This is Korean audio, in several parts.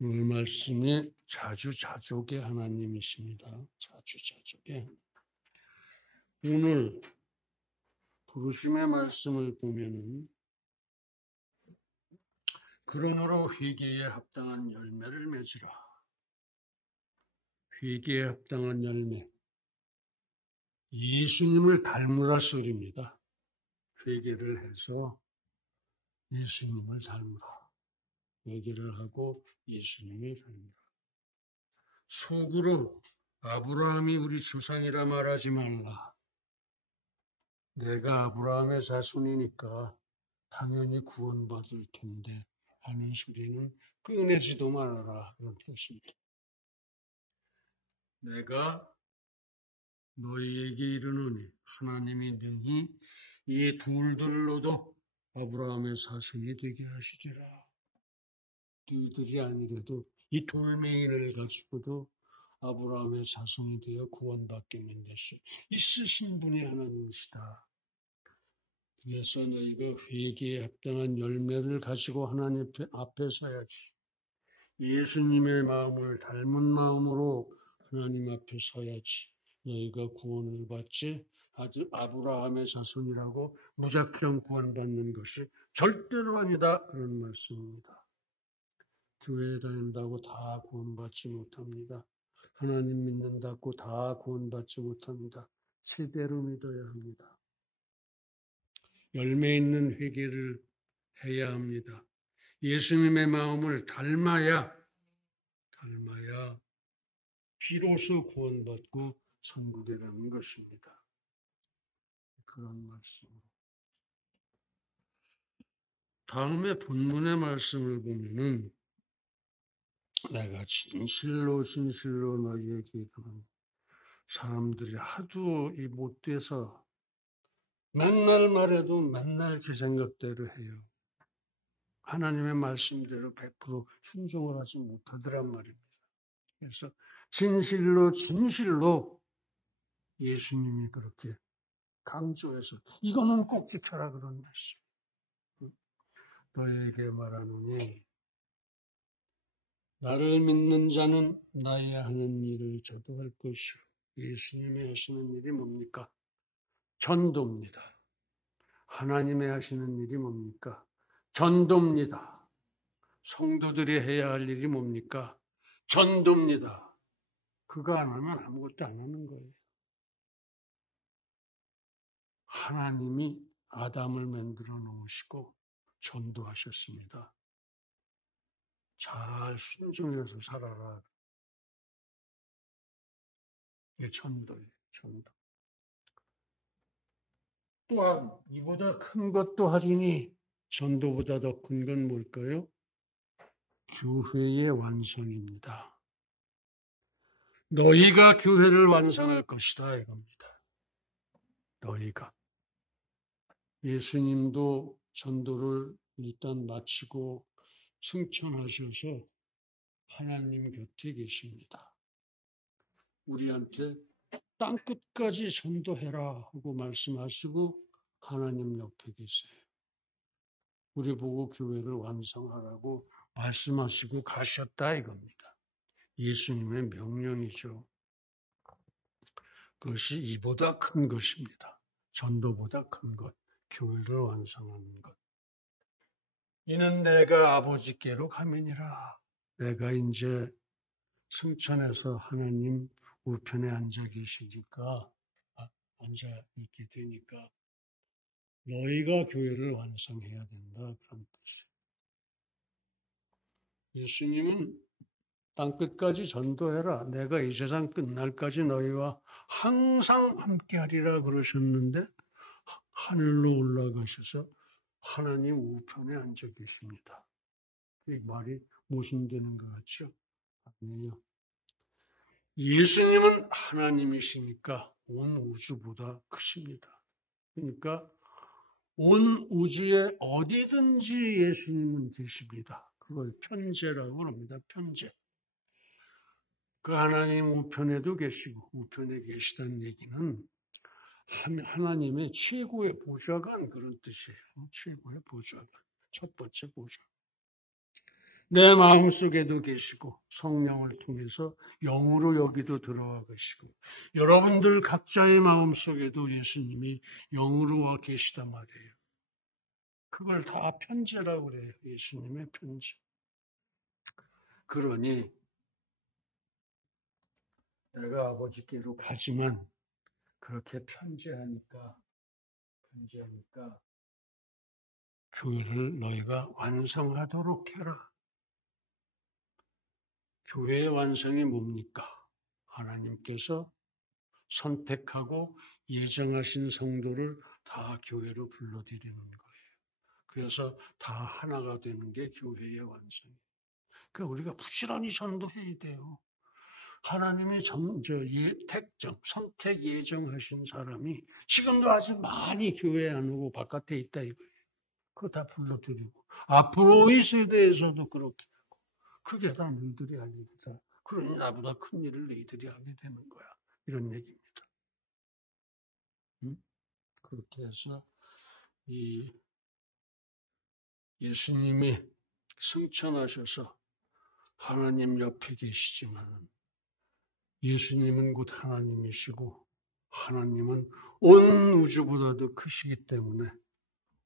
오늘 말씀이 자주자족의 하나님이십니다. 자주자족의. 오늘 부르심의 말씀을 보면은 그러므로 회개에 합당한 열매를 맺으라. 회개에 합당한 열매. 예수님을 닮으라 소리입니다. 회개를 해서 예수님을 닮으라. 회개를 하고 예수님을 닮으라. 속으로 아브라함이 우리 조상이라 말하지 말라. 내가 아브라함의 자손이니까 당연히 구원받을 텐데 하는 소리는 꺼내지도 말아라. 그런 뜻입니다. 내가 너희에게 이르노니 하나님이 능히 이 돌들로도 아브라함의 자손이 되게 하시리라. 너희들이 아니래도 이 돌멩이를 가지고도 아브라함의 자손이 되어 구원받게 만드시 있으신 분이 하나님이시다. 그래서 너희가 회개에 합당한 열매를 가지고 하나님 앞에 서야지. 예수님의 마음을 닮은 마음으로 하나님 앞에 서야지. 너희가 구원을 받지 아주 아브라함의 자손이라고 무작정 구원받는 것이 절대로 아니다. 그런 말씀입니다. 교회에 다닌다고 다 구원받지 못합니다. 하나님 믿는다고 다 구원받지 못합니다. 제대로 믿어야 합니다. 열매 있는 회개를 해야 합니다. 예수님의 마음을 닮아야 비로소 구원받고 천국에 가는 것입니다. 그런 말씀으로. 다음에 본문의 말씀을 보면은 내가 진실로 너희에게 이르노니 사람들이 하도 이 못돼서 맨날 말해도 맨날 제 생각대로 해요. 하나님의 말씀대로 100% 순종을 하지 못하더란 말입니다. 그래서 진실로 예수님이 그렇게 강조해서 이거는 꼭 지켜라 그런 말씀. 너희에게 말하노니 나를 믿는 자는 나의 하는 일을 저도 할 것이요. 예수님이 하시는 일이 뭡니까? 전도입니다. 하나님의 하시는 일이 뭡니까? 전도입니다. 성도들이 해야 할 일이 뭡니까? 전도입니다. 그거 안 하면 아무것도 안 하는 거예요. 하나님이 아담을 만들어 놓으시고 전도하셨습니다. 잘 순종해서 살아라. 이게 전도예요. 전도. 또한 이보다 큰 것도 하리니 전도보다 더 큰 건 뭘까요? 교회의 완성입니다. 너희가 교회를 완성할 것이다 이겁니다. 너희가. 예수님도 전도를 일단 마치고 승천하셔서 하나님 곁에 계십니다. 우리한테 땅끝까지 전도해라 하고 말씀하시고 하나님 옆에 계세요. 우리 보고 교회를 완성하라고 말씀하시고 가셨다 이겁니다. 예수님의 명령이죠. 그것이 이보다 큰 것입니다. 전도보다 큰 것, 교회를 완성하는 것. 이는 내가 아버지께로 가면이라. 내가 이제 승천해서 하나님 우편에 앉아 계시니까, 앉아 있게 되니까 너희가 교회를 완성해야 된다. 그런 뜻이에요. 예수님은 땅끝까지 전도해라. 내가 이 세상 끝날까지 너희와 항상 함께하리라 그러셨는데 하늘로 올라가셔서 하나님 우편에 앉아 계십니다. 이 말이 모순되는 것 같죠? 아니에요. 예수님은 하나님이시니까 온 우주보다 크십니다. 그러니까 온 우주에 어디든지 예수님은 계십니다. 그걸 편재라고 합니다. 편재. 그 하나님 우편에도 계시고 우편에 계시다는 얘기는 하나님의 최고의 보좌관 그런 뜻이에요. 최고의 보좌관. 첫 번째 보좌관. 내 마음속에도 계시고 성령을 통해서 영으로 여기도 들어와 계시고 여러분들 각자의 마음속에도 예수님이 영으로 와 계시단 말이에요. 그걸 다 편지라고 그래요. 예수님의 편지. 그러니 내가 아버지께로 가지만 그렇게 편지하니까 교회를 너희가 완성하도록 해라. 교회의 완성이 뭡니까? 하나님께서 선택하고 예정하신 성도를 다 교회로 불러들이는 거예요. 그래서 다 하나가 되는 게 교회의 완성이에요. 그러니까 우리가 부지런히 전도해야 돼요. 하나님이 선택 예정하신 사람이 지금도 아주 많이 교회에 안 오고 바깥에 있다 이거예요. 그거 다 불러들이고 앞으로 이 세대에서도 그렇게 하고 그게 다 너희들이 할 일이다. 그러니 나보다 큰 일을 너희들이 하게 되는 거야. 이런 얘기입니다. 그렇게 해서 이 예수님이 승천하셔서 하나님 옆에 계시지만 예수님은 곧 하나님이시고 하나님은 온 우주보다도 크시기 때문에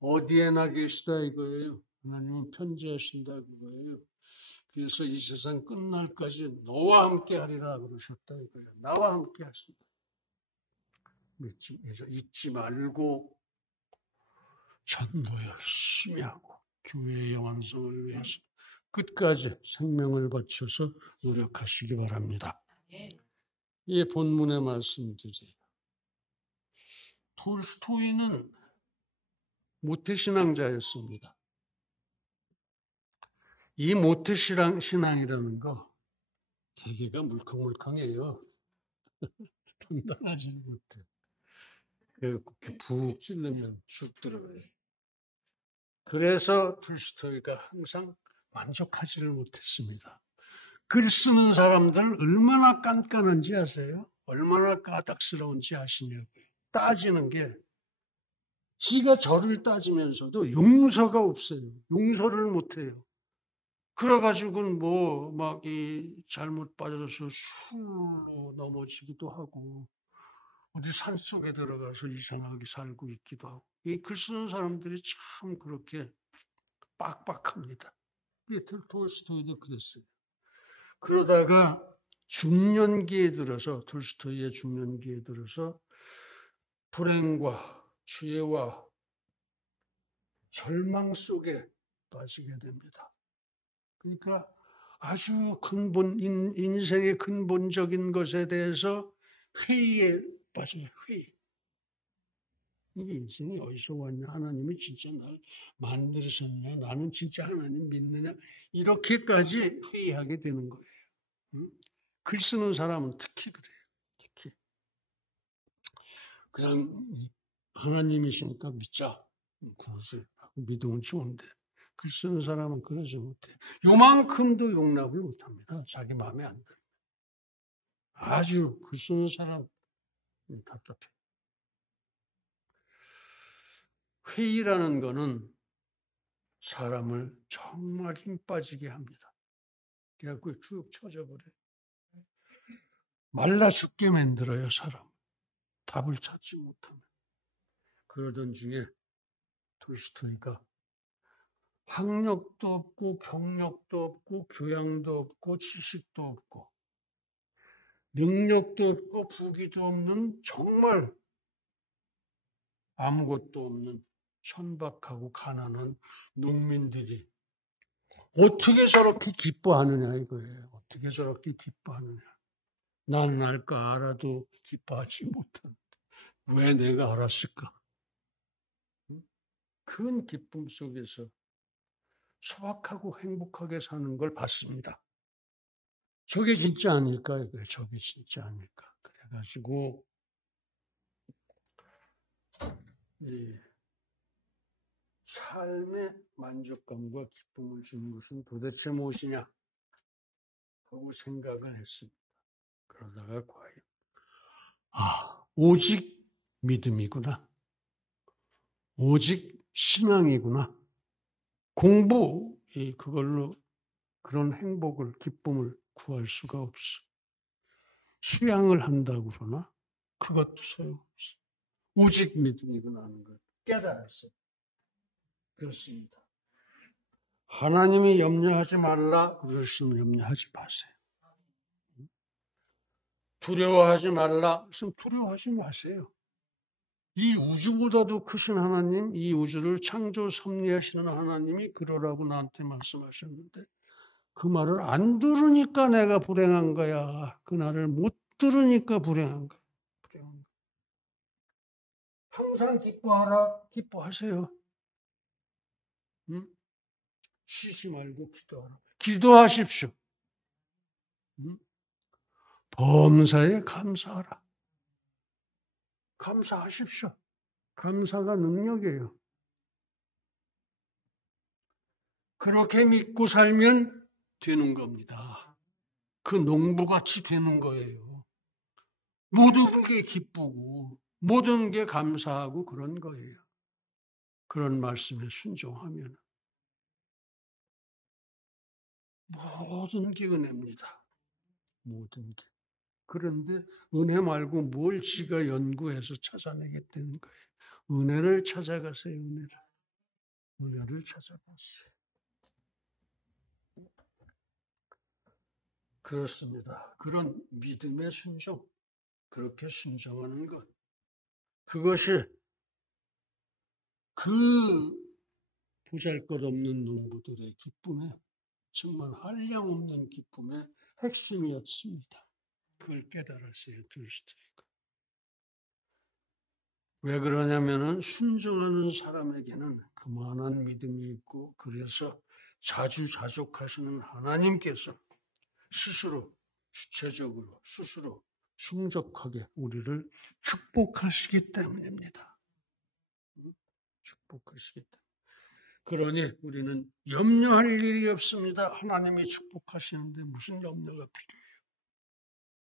어디에나 계시다 이거예요. 하나님은 편지하신다 그거예요. 그래서 이 세상 끝날까지 너와 함께 하리라 그러셨다 이거예요. 나와 함께 하신다. 잊지 말고 전도 열심히 하고 교회의 완성을 위해서 끝까지 생명을 바쳐서 노력하시기 바랍니다. 이 본문의 말씀드려요. 톨스토이는 모태신앙자였습니다. 이 모태신앙이라는 거 대개가 물컹물컹해요. 단단하지 못해. 이렇게 푹 찔르면 쭉 들어가요. 그래서 톨스토이가 항상 만족하지를 못했습니다. 글 쓰는 사람들 얼마나 깐깐한지 아세요? 얼마나 까닭스러운지 아시냐고요. 따지는 게 지가 저를 따지면서도 용서가 없어요. 용서를 못해요. 그래가지고는 막 잘못 빠져서 술로 넘어지기도 하고 어디 산속에 들어가서 이상하게 살고 있기도 하고 이 글 쓰는 사람들이 참 그렇게 빡빡합니다. 톨스토이도 그랬어요. 그러다가 중년기에 들어서 톨스토이의 중년기에 들어서 불행과 죄와 절망 속에 빠지게 됩니다. 그러니까 아주 인생의 근본적인 것에 대해서 회의에 빠져요. 회의. 이게 인생이 어디서 왔냐? 하나님이 진짜 날 만드셨냐? 나는 진짜 하나님 믿느냐? 이렇게까지 회의하게 되는 거예요. 글 쓰는 사람은 특히 그래요. 특히. 그냥 하나님이시니까 믿자. 그것을 믿으면 좋은데 글 쓰는 사람은 그러지 못해. 요만큼도 용납을 못합니다. 자기 마음에 안 들어요. 아주 글 쓰는 사람 답답해. 회의라는 거는 사람을 정말 힘 빠지게 합니다. 그래갖고 쭉 쳐져버려요. 말라 죽게 만들어요, 사람. 답을 찾지 못하면. 그러던 중에 톨스토이가 학력도 없고 경력도 없고 교양도 없고 지식도 없고 능력도 없고 부귀도 없는 정말 아무것도 없는 천박하고 가난한 농민들이 어떻게 저렇게 기뻐하느냐 이거예요. 어떻게 저렇게 기뻐하느냐. 나는 알까 알아도 기뻐하지 못한다. 왜 내가 알았을까? 큰 기쁨 속에서 소박하고 행복하게 사는 걸 봤습니다. 저게 진짜 아닐까? 저게 진짜 아닐까? 그래가지고 삶의 만족감과 기쁨을 주는 것은 도대체 무엇이냐? 하고 생각을 했습니다. 그러다가 과연 오직 믿음이구나. 오직 신앙이구나. 공부 그걸로 그런 행복을, 기쁨을 구할 수가 없어. 수양을 한다고 그러나 그것도 소용없어. 오직 믿음이구나 하는 걸 깨달았어요. 그렇습니다. 하나님이 염려하지 말라 그러시면 염려하지 마세요. 두려워하지 말라 그러시면 두려워하지 마세요. 이 우주보다도 크신 하나님, 이 우주를 창조 섭리하시는 하나님이 그러라고 나한테 말씀하셨는데 그 말을 안 들으니까 내가 불행한 거야. 그 말을 못 들으니까 불행한 거야. 항상 기뻐하라. 기뻐하세요. 응? 쉬지 말고 기도하라. 기도하십시오. 응? 범사에 감사하라. 감사하십시오. 감사가 능력이에요. 그렇게 믿고 살면 되는 겁니다. 그 농부같이 되는 거예요. 모든 게 기쁘고 모든 게 감사하고 그런 거예요. 그런 말씀에 순종하면 모든 게 은혜입니다. 모든 게. 그런데 은혜 말고 뭘 지가 연구해서 찾아내겠다는 거예요. 은혜를 찾아가세요. 은혜를 찾아가세요. 그렇습니다. 그런 믿음의 순종, 그렇게 순종하는 것, 그것이 그 보잘것없는 농부들의 기쁨에 정말 한량없는 기쁨의 핵심이었습니다. 그걸 깨달았어요. 돌스토이가. 왜 그러냐면은 순종하는 사람에게는 그만한 믿음이 있고 그래서 자주자족하시는 하나님께서 스스로 주체적으로 스스로 충족하게 우리를 축복하시기 때문입니다. 축복하시기 때문에. 그러니 우리는 염려할 일이 없습니다. 하나님이 축복하시는데 무슨 염려가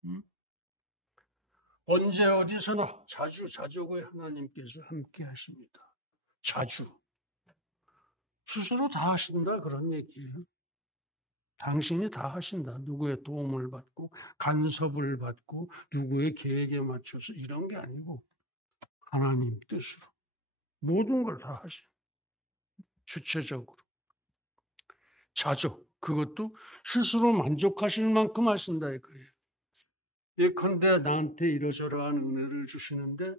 필요해요? 언제 어디서나 자주자족의 하나님께서 함께 하십니다. 자주. 스스로 다 하신다 그런 얘기예요. 당신이 다 하신다. 누구의 도움을 받고 간섭을 받고 누구의 계획에 맞춰서 이런 게 아니고 하나님 뜻으로 모든 걸 다 하셔. 주체적으로. 자주. 그것도 스스로 만족하실 만큼 하신다 이거예요. 예컨대 나한테 이러저러한 은혜를 주시는데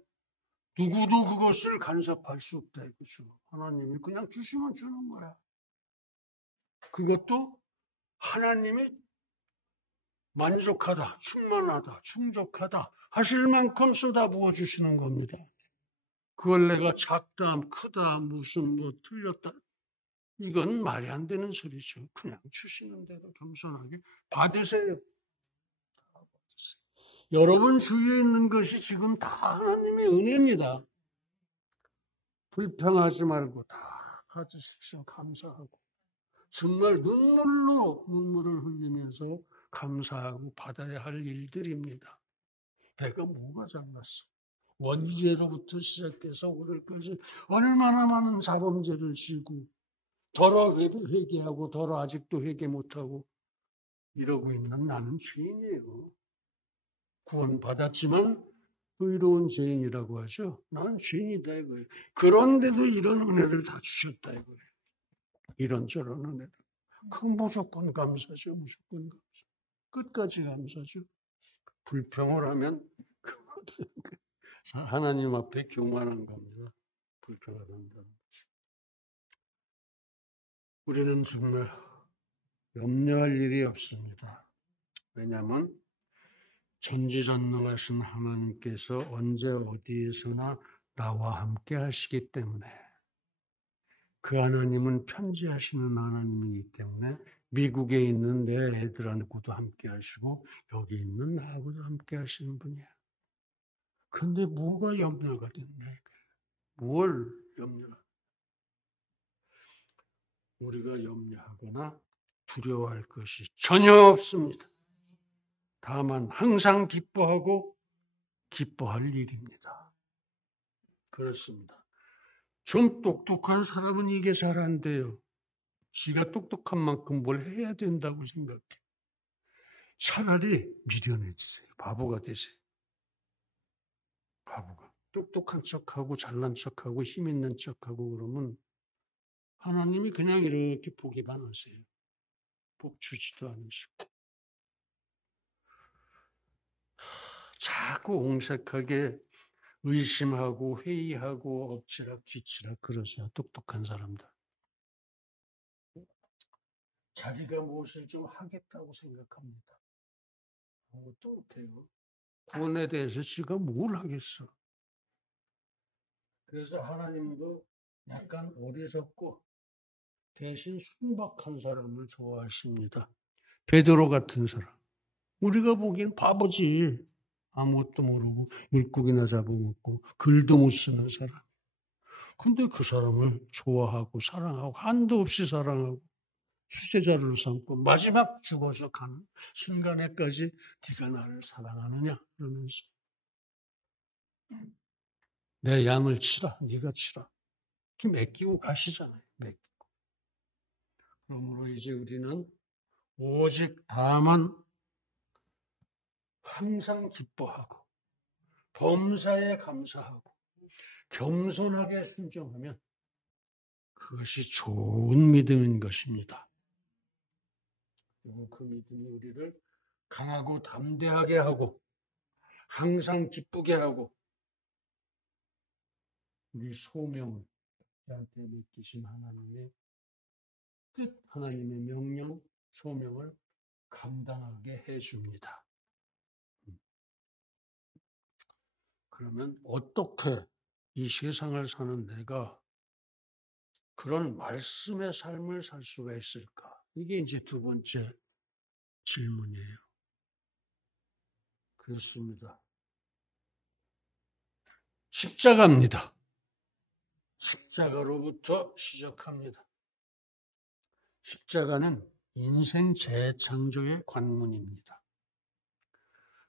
누구도 그것을 간섭할 수 없다 이거죠. 하나님이 그냥 주시면 주는 거야. 그것도 하나님이 만족하다, 충만하다, 충족하다 하실 만큼 쏟아부어 주시는 겁니다. 그걸 내가 작다, 크다, 무슨 뭐 틀렸다 이건 말이 안 되는 소리죠. 그냥 주시는 대로 겸손하게 받으세요. 여러분 주위에 있는 것이 지금 다 하나님의 은혜입니다. 불평하지 말고 다 가지십시오. 감사하고. 정말 눈물을 흘리면서 감사하고 받아야 할 일들입니다. 배가 뭐가 잘났어. 원죄로부터 시작해서 오늘까지 얼마나 많은 자범죄를 지고 더러 회개하고 더러 아직도 회개 못하고 이러고 있는 나는 죄인이에요. 구원받았지만 의로운 죄인이라고 하죠. 나는 죄인이다 이거예요. 그런데도 이런 은혜를 다 주셨다 이거예요. 이런저런 은혜를. 그 무조건 감사죠. 무조건 감사. 끝까지 감사죠. 불평을 하면 하나님 앞에 교만한 겁니다. 불평을 한다는 거죠. 우리는 정말 염려할 일이 없습니다. 왜냐하면 전지전능하신 하나님께서 언제 어디에서나 나와 함께 하시기 때문에 그 하나님은 편지하시는 하나님이기 때문에 미국에 있는 내 애들하고도 함께 하시고 여기 있는 나하고도 함께 하시는 분이야. 근데 뭐가 염려가 됐나? 뭘 염려가? 우리가 염려하거나 두려워할 것이 전혀 없습니다. 다만 항상 기뻐하고 기뻐할 일입니다. 그렇습니다. 좀 똑똑한 사람은 이게 잘 안 돼요. 지가 똑똑한 만큼 뭘 해야 된다고 생각해. 차라리 미련해지세요. 바보가 되세요. 바보가. 똑똑한 척하고 잘난 척하고 힘 있는 척하고 그러면 하나님이 그냥 이렇게 보기만 하세요. 복 주지도 않으시고. 자꾸 옹색하게 의심하고 회의하고 엎치락 뒤치락 그러세요. 똑똑한 사람들. 자기가 무엇을 좀 하겠다고 생각합니다. 아무것도 못해요. 구원에 대해서 지가 뭘 하겠어. 그래서 하나님도 약간 어리석고 대신 순박한 사람을 좋아하십니다. 베드로 같은 사람. 우리가 보기엔 바보지. 아무것도 모르고 물고기나 잡아먹고 글도 못 쓰는 사람. 근데 그 사람을 좋아하고 사랑하고 한도 없이 사랑하고 수제자를 삼고 마지막 죽어서 가는 순간에까지 네가 나를 사랑하느냐 그러면서 내 양을 치라 네가 치라 이렇게 맡기고 가시잖아요. 맡기고. 그러므로 이제 우리는 오직 다만 항상 기뻐하고 범사에 감사하고 겸손하게 순종하면 그것이 좋은 믿음인 것입니다. 그리고 그 믿음이 우리를 강하고 담대하게 하고 항상 기쁘게 하고 우리 소명을 저한테 맡기신 하나님의 뜻, 하나님의 명령, 소명을 감당하게 해줍니다. 그러면 어떻게 이 세상을 사는 내가 그런 말씀의 삶을 살 수가 있을까? 이게 이제 두 번째 질문이에요. 그렇습니다. 십자가입니다. 십자가로부터 시작합니다. 십자가는 인생 재창조의 관문입니다.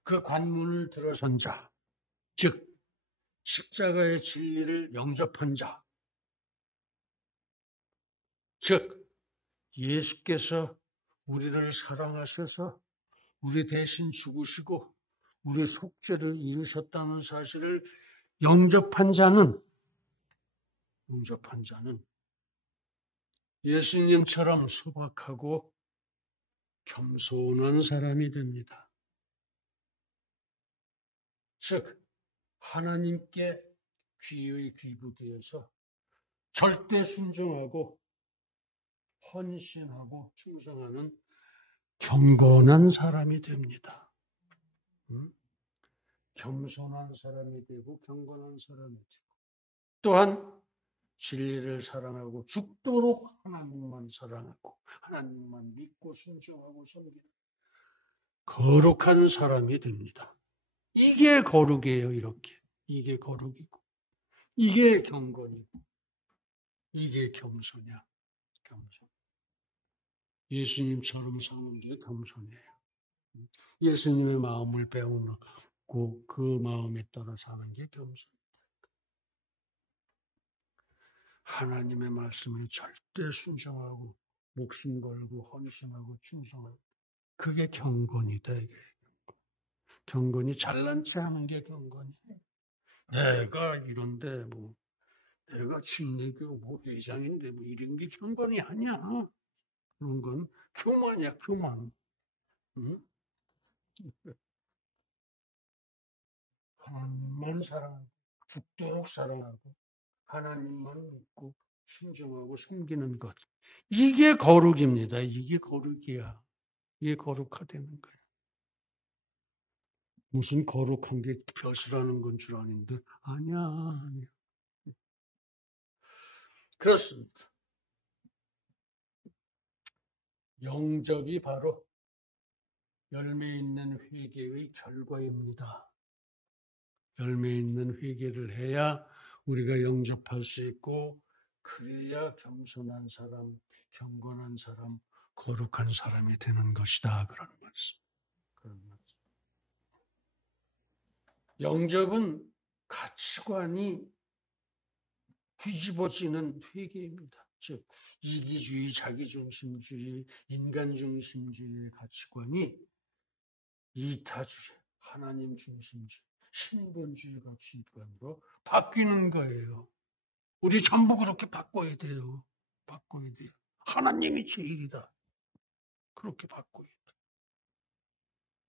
그 관문을 들어선 자, 즉 십자가의 진리를 영접한 자, 즉 예수께서 우리를 사랑하셔서 우리 대신 죽으시고 우리 속죄를 이루셨다는 사실을 영접한 자는 예수님처럼 소박하고 겸손한 사람이 됩니다. 즉 하나님께 귀의 귀부되어서 절대 순종하고 헌신하고 충성하는 경건한 사람이 됩니다. 겸손한 사람이 되고 경건한 사람이 되고 또한 진리를 사랑하고 죽도록 하나님만 사랑하고 하나님만 믿고 순종하고 섬기는 거룩한 사람이 됩니다. 이게 거룩이에요. 이렇게. 이게 거룩이고 이게 경건이고 이게 겸손이야. 겸손. 예수님처럼 사는 게 겸손이에요. 예수님의 마음을 배우고 그 마음에 따라 사는 게 겸손. 하나님의 말씀에 절대 순종하고 목숨 걸고 헌신하고 충성하고 그게 경건이다. 이게. 경건이 잘난 체 하는 게 경건이에요. 내가 이런데 내가 침례교 회장인데 이런 게 경건이 아니야. 그런 건 교만이야, 교만. 응? 하나님만 사랑하고 죽도록 사랑하고 하나님만 믿고 순종하고 섬기는 것. 이게 거룩입니다. 이게 거룩이야. 이게 거룩하다는 거예요. 무슨 거룩한 게 벼슬하는 건 줄 아는데 아니야. 그렇습니다. 영접이 바로 열매 있는 회개의 결과입니다. 열매 있는 회개를 해야 우리가 영접할 수 있고 그래야 겸손한 사람, 경건한 사람, 거룩한 사람이 되는 것이다. 그런 말씀. 영접은 가치관이 뒤집어지는 회개입니다. 즉 이기주의, 자기중심주의, 인간중심주의의 가치관이 이타주의, 하나님 중심주의, 신본주의 가치관으로 바뀌는 거예요. 우리 전부 그렇게 바꿔야 돼요. 바꿔야 돼요. 하나님이 제일이다. 그렇게 바꿔야 돼.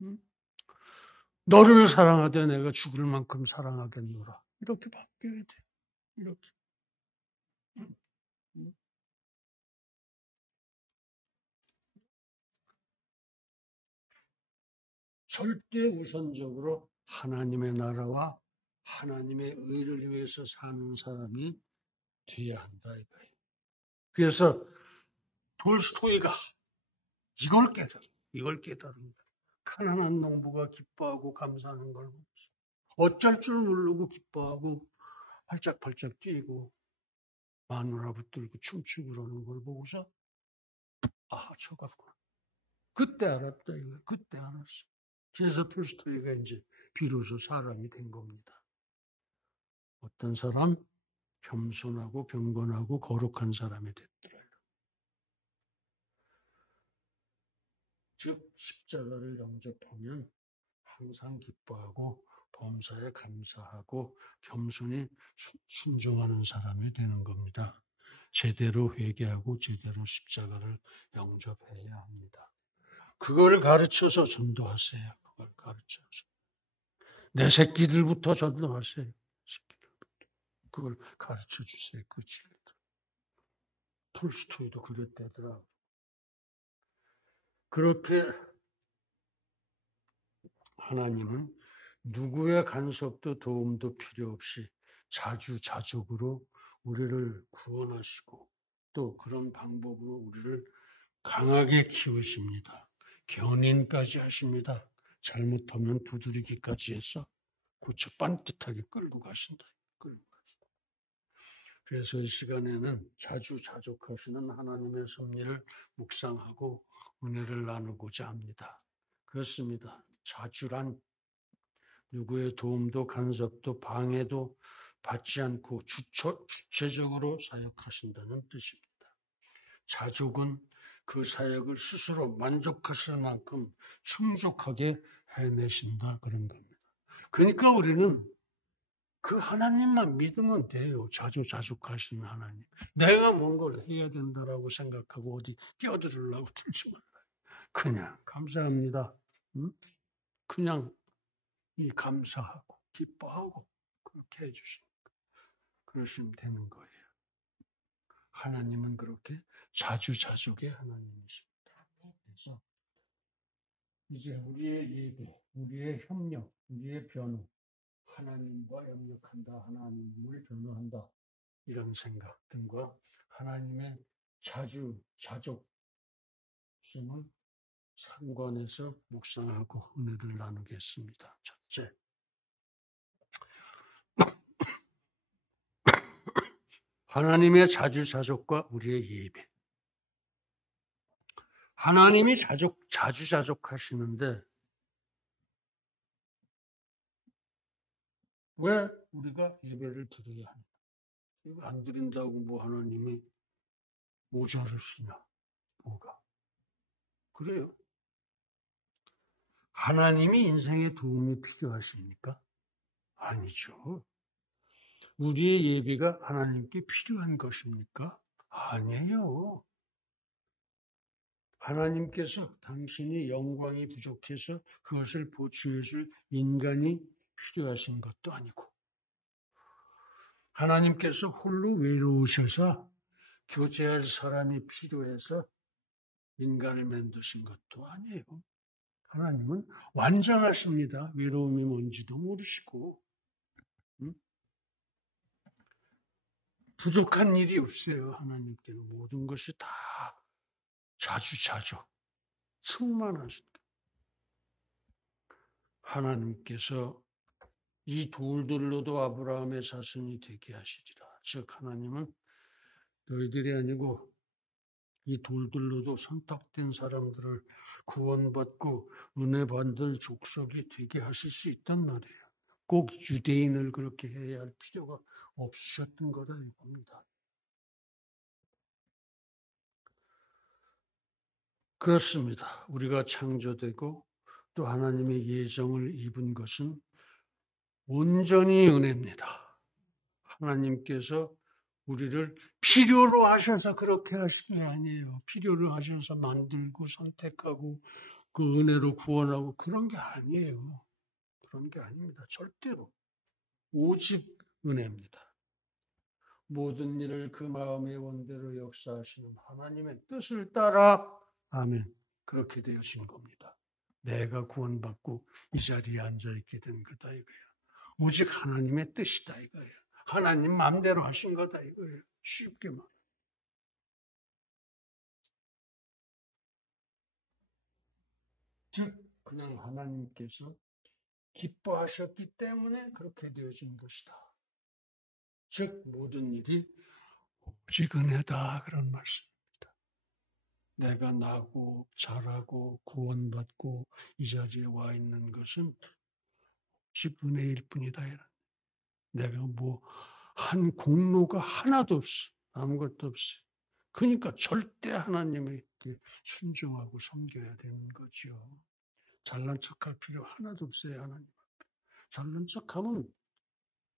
응? 너를 사랑하되 내가 죽을 만큼 사랑하겠노라. 이렇게 바뀌어야 돼. 이렇게. 응? 절대 우선적으로 하나님의 나라와 하나님의 의를 위해서 사는 사람이 돼야 한다 이거예요. 그래서 돌스토이가 이걸 깨달은 가난한 농부가 기뻐하고 감사하는 걸 보면서 어쩔 줄 모르고 기뻐하고 팔짝팔짝 뛰고 마누라 붙들고 춤추고 그러는 걸 보고서 저거구나. 그때 알았다 이거예요. 그때 알았어. 그래서 돌스토이가 이제 비로소 사람이 된 겁니다. 어떤 사람? 겸손하고 경건하고 거룩한 사람이 됐더라고요. 즉 십자가를 영접하면 항상 기뻐하고 범사에 감사하고 겸손히 순종하는 사람이 되는 겁니다. 제대로 회개하고 제대로 십자가를 영접해야 합니다. 그걸 가르쳐서 전도하세요. 그걸 가르쳐서. 내 새끼들부터 전도하세요. 그걸 가르쳐 주세요. 그 진리를. 톨스토이도 그랬다더라. 그렇게 하나님은 누구의 간섭도 도움도 필요 없이 자주자족으로 우리를 구원하시고 또 그런 방법으로 우리를 강하게 키우십니다. 견인까지 하십니다. 잘못하면 두드리기까지 해서 고쳐 반듯하게 끌고 가신다. 그래서 이 시간에는 자주자족하시는 하나님의 섭리를 묵상하고 은혜를 나누고자 합니다. 그렇습니다. 자주란 누구의 도움도 간섭도 방해도 받지 않고 주체적으로 사역하신다는 뜻입니다. 자족은 그 사역을 스스로 만족하실 만큼 충족하게 해내신다 그런 겁니다. 그러니까 우리는 그 하나님만 믿으면 돼요. 자주자족하시는 하나님. 내가 뭔가를 해야 된다라고 생각하고 어디 끼어들으려고 들지 말아요. 그냥 감사합니다. 응? 그냥 이 감사하고 기뻐하고 그렇게 해주시는 거예요. 그러시면 되는 거예요. 하나님은 그렇게 자주자족의 하나님이십니다. 그래서 이제 우리의 예배, 우리의 협력, 우리의 변호, 하나님과 협력한다, 하나님을 변호한다 이런 생각 등과 하나님의 자주자족성을 상관해서 묵상하고 은혜를 나누겠습니다. 첫째, 하나님의 자주자족과 우리의 예배. 하나님이 자주자족하시는데 왜 우리가 예배를 드려야 합니까? 안 드린다고 뭐 하나님이 모자르시냐? 뭐가? 그래요? 하나님이 인생에 도움이 필요하십니까? 아니죠. 우리의 예배가 하나님께 필요한 것입니까? 아니에요. 하나님께서 당신이 영광이 부족해서 그것을 보충해 줄 인간이 필요하신 것도 아니고 하나님께서 홀로 외로우셔서 교제할 사람이 필요해서 인간을 만드신 것도 아니에요. 하나님은 완전하십니다. 외로움이 뭔지도 모르시고 부족한 일이 없어요. 하나님께는 모든 것이 다 자주자족 충만하십니다. 하나님께서 이 돌들로도 아브라함의 자손이 되게 하시리라. 즉 하나님은 너희들이 아니고 이 돌들로도 선택된 사람들을 구원받고 은혜 받을 족속이 되게 하실 수 있단 말이에요. 꼭 유대인을 그렇게 해야 할 필요가 없으셨던 거다 이겁니다. 그렇습니다. 우리가 창조되고 또 하나님의 예정을 입은 것은 온전히 은혜입니다. 하나님께서 우리를 필요로 하셔서 그렇게 하신 게 아니에요. 필요로 하셔서 만들고 선택하고 그 은혜로 구원하고 그런 게 아니에요. 그런 게 아닙니다. 절대로. 오직 은혜입니다. 모든 일을 그 마음의 원대로 역사하시는 하나님의 뜻을 따라 아멘. 그렇게 되어진 겁니다. 내가 구원받고 이 자리에 앉아있게 된 거다 이거예요. 오직 하나님의 뜻이다 이거예요. 하나님 마음대로 하신 거다 이거예요. 쉽게 말. 즉 그냥 하나님께서 기뻐하셨기 때문에 그렇게 되어진 것이다. 즉 모든 일이 오직 은혜다 그런 말씀입니다. 내가 나고 자라고 구원받고 이 자리에 와 있는 것은 오직 은혜일 뿐이다. 내가 한 공로가 하나도 없어. 아무것도 없어. 그러니까 절대 하나님에게 순종하고 섬겨야 되는 거죠. 잘난 척할 필요 하나도 없어요. 하나님. 잘난 척하면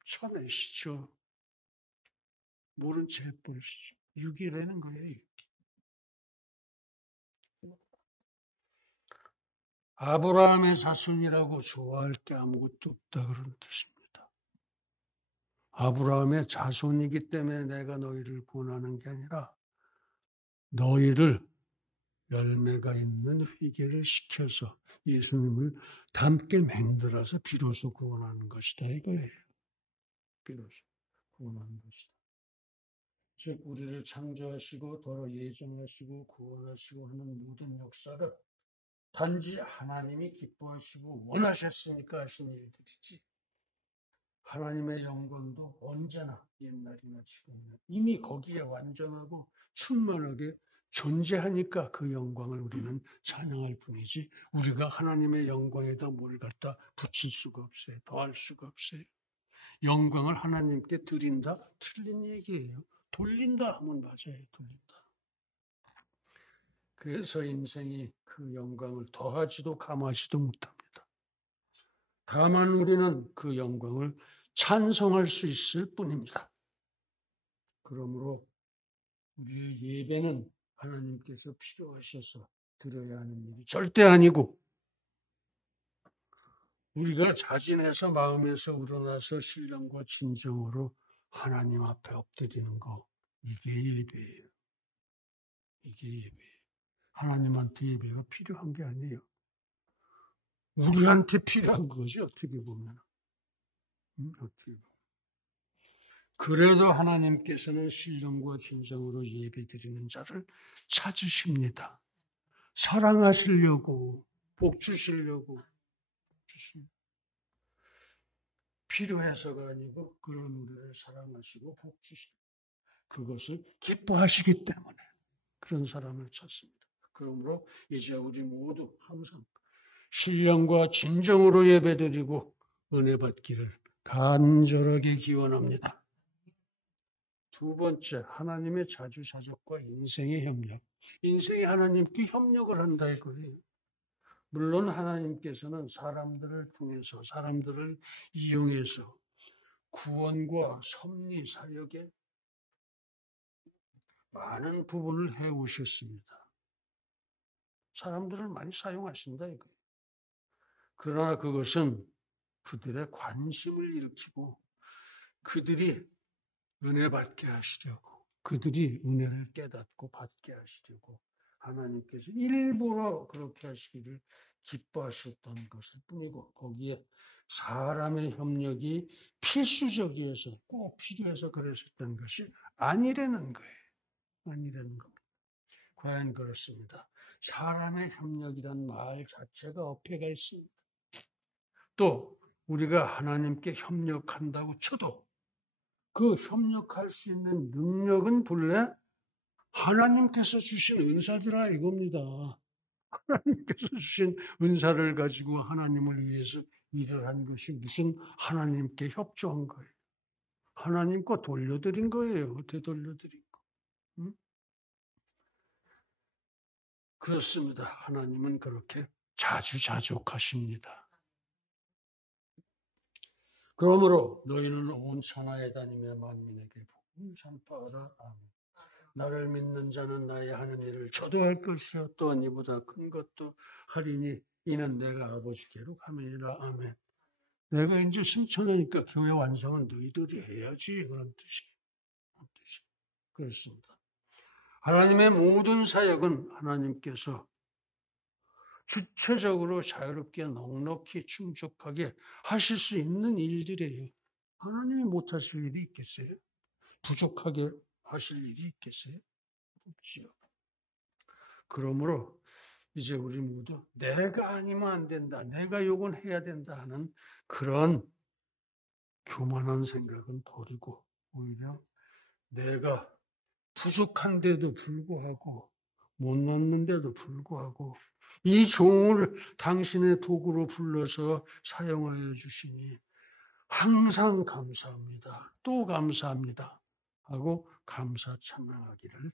쳐내시죠. 모른 채 해버리시죠. 유기라는 거예요. 아브라함의 자손이라고 좋아할 게 아무것도 없다 그런 뜻입니다. 아브라함의 자손이기 때문에 내가 너희를 구원하는 게 아니라 너희를 열매가 있는 회개를 시켜서 예수님을 닮게 만들어서 비로소 구원하는 것이다 이거예요. 비로소 구원하는 것이다. 즉 우리를 창조하시고 더러 예정하시고 구원하시고 하는 모든 역사를 단지 하나님이 기뻐하시고 원하셨으니까 하신 일들이지 하나님의 영광도 언제나 옛날이나 지금이나 이미 거기에 완전하고 충만하게 존재하니까 그 영광을 우리는 찬양할 뿐이지 우리가 하나님의 영광에다 뭘 갖다 붙일 수가 없어요. 더할 수가 없어요. 영광을 하나님께 드린다? 틀린 얘기예요. 돌린다 하면 맞아요. 돌린다. 그래서 인생이 그 영광을 더하지도 감하지도 못합니다. 다만 우리는 그 영광을 찬송할 수 있을 뿐입니다. 그러므로 우리의 예배는 하나님께서 필요하셔서 드려야 하는 일이 절대 아니고 우리가 자진해서 마음에서 우러나서 신령과 진정으로 하나님 앞에 엎드리는 거 이게 예배예요. 이게 예배예요. 하나님한테 예배가 필요한 게 아니에요. 우리한테 필요한 거지 어떻게 보면. 어떻게 보면. 그래도 하나님께서는 신령과 진정으로 예배드리는 자를 찾으십니다. 사랑하시려고 복 주시려고 필요해서가 아니고 그런 우리를 사랑하시고 복 주시고 그것을 기뻐하시기 때문에 그런 사람을 찾습니다. 그러므로 이제 우리 모두 항상 신령과 진정으로 예배드리고 은혜 받기를 간절하게 기원합니다. 두 번째, 하나님의 자주자적과 인생의 협력. 인생이 하나님께 협력을 한다 이거예요. 물론 하나님께서는 사람들을 통해서 사람들을 이용해서 구원과 섭리 사역에 많은 부분을 해오셨습니다. 사람들을 많이 사용하신다 이거예요. 그러나 그것은 그들의 관심을 일으키고 그들이 은혜 받게 하시려고 그들이 은혜를 깨닫고 받게 하시려고 하나님께서 일부러 그렇게 하시기를 기뻐하셨던 것일 뿐이고 거기에 사람의 협력이 필수적이어서 꼭 필요해서 그러셨던 것이 아니라는 거예요. 아니라는 겁니다. 과연 그렇습니다. 사람의 협력이란 말 자체가 어폐가 있습니다. 또 우리가 하나님께 협력한다고 쳐도 그 협력할 수 있는 능력은 본래 하나님께서 주신 은사더라 이겁니다. 하나님께서 주신 은사를 가지고 하나님을 위해서 일을 한 것이 무슨 하나님께 협조한 거예요. 하나님 거 돌려드린 거예요. 되돌려드린 거. 응? 그렇습니다. 하나님은 그렇게 자주자족하십니다. 그러므로 너희는 온 천하에 다니며 만민에게 복음을 전파하라. 아멘. 나를 믿는 자는 나의 하는 일을 저도 할 것이요 또한 이보다 큰 것도 하리니 이는 내가 아버지께로 가매니라. 아멘. 내가 이제 승천하니까 교회 완성은 너희들이 해야지. 그런 뜻이에요. 그렇습니다. 하나님의 모든 사역은 하나님께서 주체적으로 자유롭게 넉넉히 충족하게 하실 수 있는 일들이에요. 하나님이 못하실 일이 있겠어요? 부족하게 하실 일이 있겠어요? 없지요. 그러므로 이제 우리 모두 내가 아니면 안 된다, 내가 요건 해야 된다 하는 그런 교만한 생각은 버리고 오히려 내가 부족한데도 불구하고 못났는데도 불구하고 이 종을 당신의 도구로 불러서 사용하여 주시니 항상 감사합니다. 또 감사합니다. 하고 감사 찬양하기를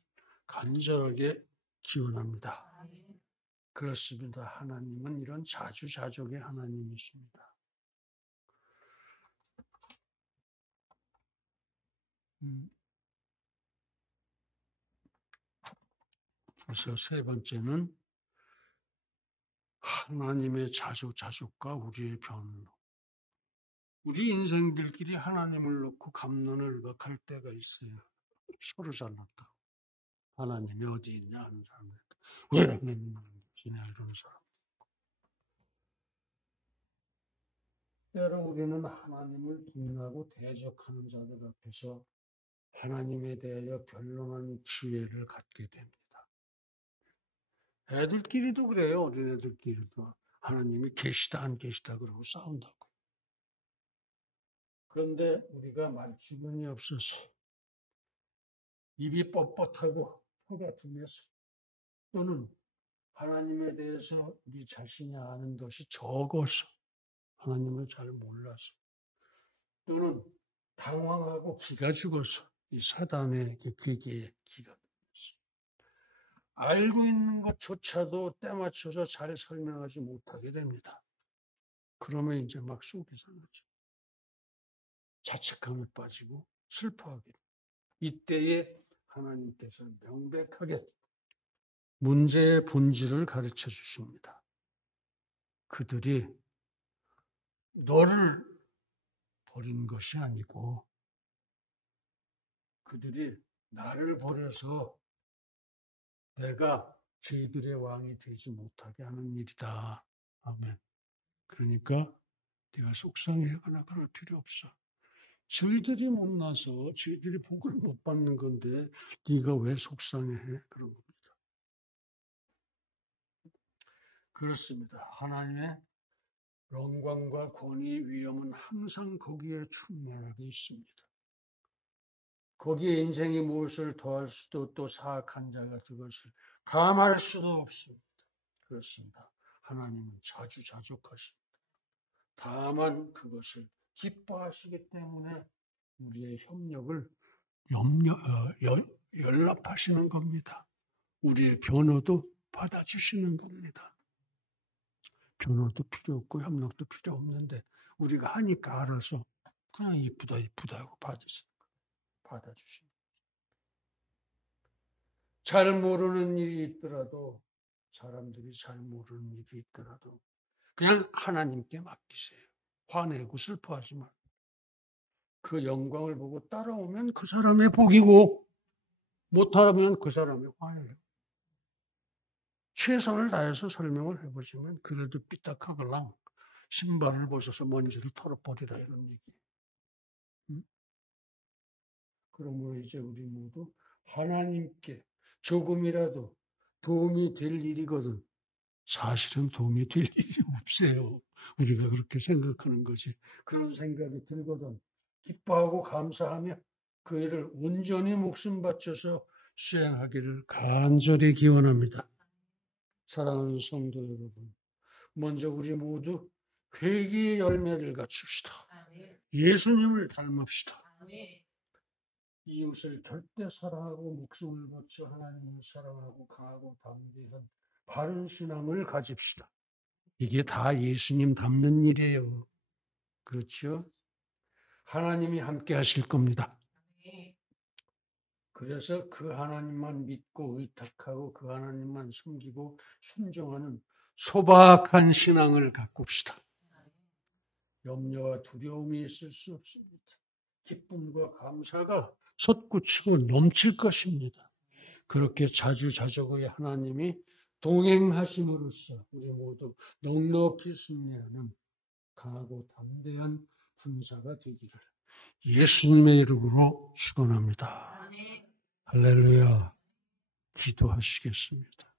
간절하게 기원합니다. 그렇습니다. 하나님은 이런 자주자족의 하나님이십니다. 그래서 세 번째는 하나님의 자주자족과 우리의 변로. 우리 인생들끼리 하나님을 놓고 갑론을 할 때가 있어요. 서로 잘났다. 하나님이 어디 있냐 하는 사람들. 왜 하나님은 지냐 이런 사람. 때로 우리는 하나님을 부인하고 대적하는 자들 앞에서 하나님에 대하여 변론하는 기회를 갖게 됩니다. 애들끼리도 그래요. 어린애들끼리도. 하나님이 계시다 안 계시다 그러고 싸운다고. 그런데 우리가 말주변이 없어서 입이 뻣뻣하고 혀가 둔해서 또는 하나님에 대해서 우리 자신이 아는 것이 적어서 하나님을 잘 몰라서 또는 당황하고 기가 죽어서 이 사단의 괴계에 기가 죽었어. 알고 있는 것조차도 때 맞춰서 잘 설명하지 못하게 됩니다. 그러면 이제 막 속이 상하죠. 자책감에 빠지고 슬퍼하게 됩니다. 이때에 하나님께서 명백하게 문제의 본질을 가르쳐 주십니다. 그들이 너를 버린 것이 아니고 그들이 나를 버려서 내가 저희들의 왕이 되지 못하게 하는 일이다. 아멘. 그러니까 네가 속상해하거나 그럴 필요 없어. 저희들이 못나서 저희들이 복을 못 받는 건데 네가 왜 속상해해? 그런 겁니다. 그렇습니다. 하나님의 영광과 권위, 위엄은 항상 거기에 충만하게 있습니다. 거기에 인생이 무엇을 더할 수도 또 사악한 자가 그것을 감할 수도 없습니다. 그렇습니다. 하나님은 자주자족하십니다. 다만 그것을 기뻐하시기 때문에 우리의 협력을 연락하시는 겁니다. 우리의 변호도 받아주시는 겁니다. 변호도 필요 없고 협력도 필요 없는데 우리가 하니까 알아서 그냥 이쁘다 하고 받아주십니다. 잘 모르는 일이 있더라도 사람들이 잘 모르는 일이 있더라도 그냥 하나님께 맡기세요. 화내고 슬퍼하지 말고 그 영광을 보고 따라오면 그 사람의 복이고 못하면 그 사람의 화예요. 최선을 다해서 설명을 해보지만 그래도 삐딱하걸랑 신발을 벗어서 먼지를 털어버리라 이런 얘기. 그러므로 이제 우리 모두 하나님께 조금이라도 도움이 될 일이거든 사실은 도움이 될 일이 없어요. 우리가 그렇게 생각하는 거지. 그런 생각이 들거든 기뻐하고 감사하며 그 일을 온전히 목숨 바쳐서 수행하기를 간절히 기원합니다. 사랑하는 성도 여러분, 먼저 우리 모두 회개의 열매를 갖춥시다. 예수님을 닮읍시다. 이웃을 절대 사랑하고 목숨을 바쳐 하나님을 사랑하고 강하고 담대한 바른 신앙을 가집시다. 이게 다 예수님 닮는 일이에요. 그렇죠? 하나님이 함께 하실 겁니다. 그래서 그 하나님만 믿고 의탁하고 그 하나님만 섬기고 순종하는 소박한 신앙을 가꿉시다. 염려와 두려움이 있을 수 없습니다. 기쁨과 감사가 솟구치고 넘칠 것입니다. 그렇게 자주자주의 하나님이 동행하심으로써 우리 모두 넉넉히 승리하는 강하고 담대한 군사가 되기를 예수님의 이름으로 축원합니다. 할렐루야. 기도하시겠습니다.